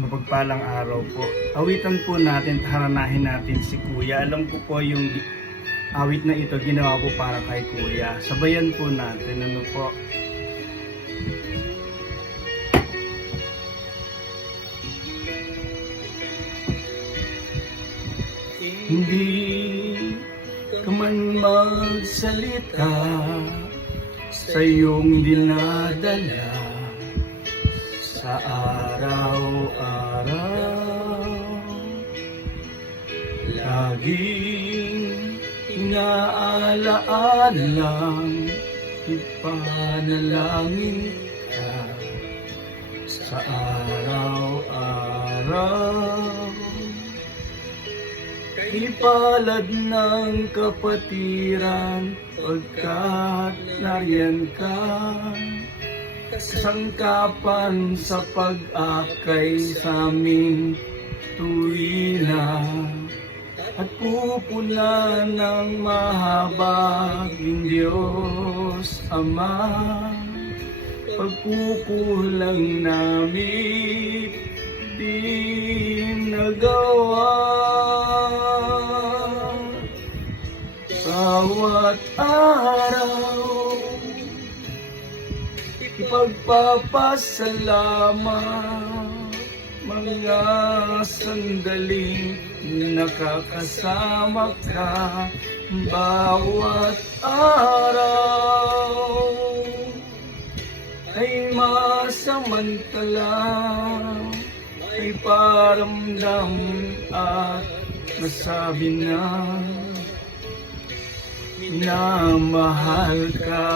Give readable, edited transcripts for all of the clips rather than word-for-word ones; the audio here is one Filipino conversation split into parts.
Mapagpalang araw po. Awitan po natin, haranahin natin si Kuya. Alam ko po yung awit na ito ginawa po para kay Kuya. Sabayan po natin, ano po. Hindi ka man magsalita sa iyong dinadala sa araw-araw, laging inaalaalang ipanalangin ka sa araw-araw. Ipalad ng kapatiran pagkat nariyan ka, sangkapan sa pag-akay sa aming tuwina, at pupuna ng mahabaging Diyos Ama. Pagkukulang namin di nagawa, bawat araw ipagpapasalamat, mga sandaling nakakasama ka bawat araw ay masamantala, ay paramdam at masabi na minamahal ka.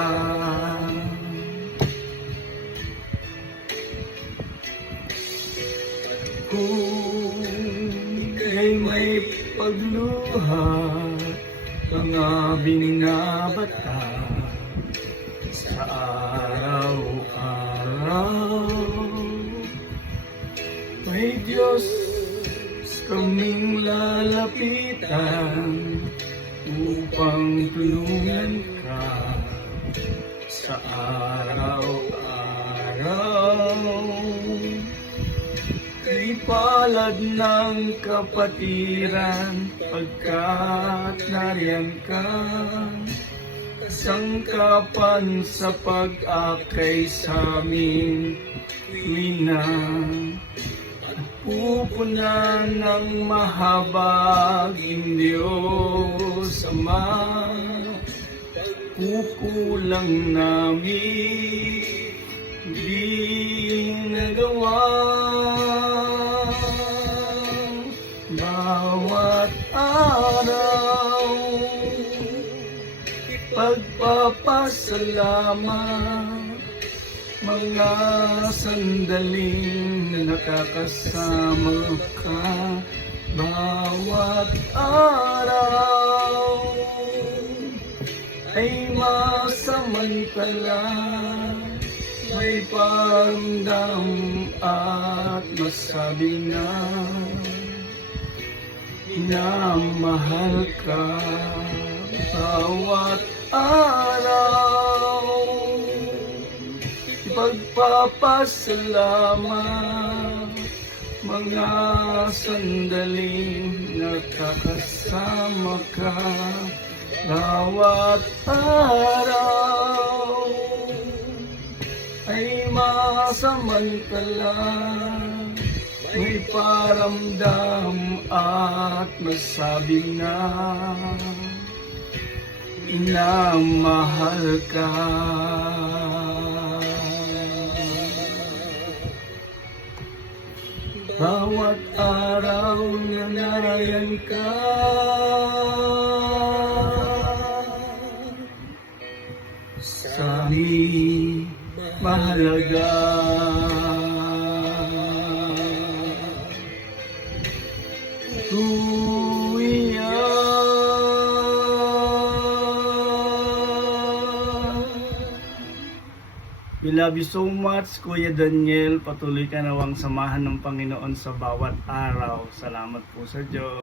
Kung ika'y may pagluha, mga binabata sa araw-araw, may Diyos kaming lalapitan upang tulungan ka sa araw-araw. Ipalad ng kapatiran pagkat nariyan ka, sangkapan sa pag-akay sa aming tuwina, at pupuna ng mahabaging Diyos Ama. Kukulang namin di nagawa, bawat araw pagpapasalamat, mga sandaling nakakasama ka bawat araw ay masamantala, may paramdam at masabi na minamahal ka bawat araw. Pagpapasalamat, mga sandaling nakakasama ka bawat araw ay masamantala, may paramdam at masabi na minamahal ka. Bawat araw na nariyan ka, sa amin mahalaga. Kuya, we love you so much, Kuya Daniel. Patuloy ka nawang samahan ng Panginoon sa bawat araw. Salamat po sa Diyos.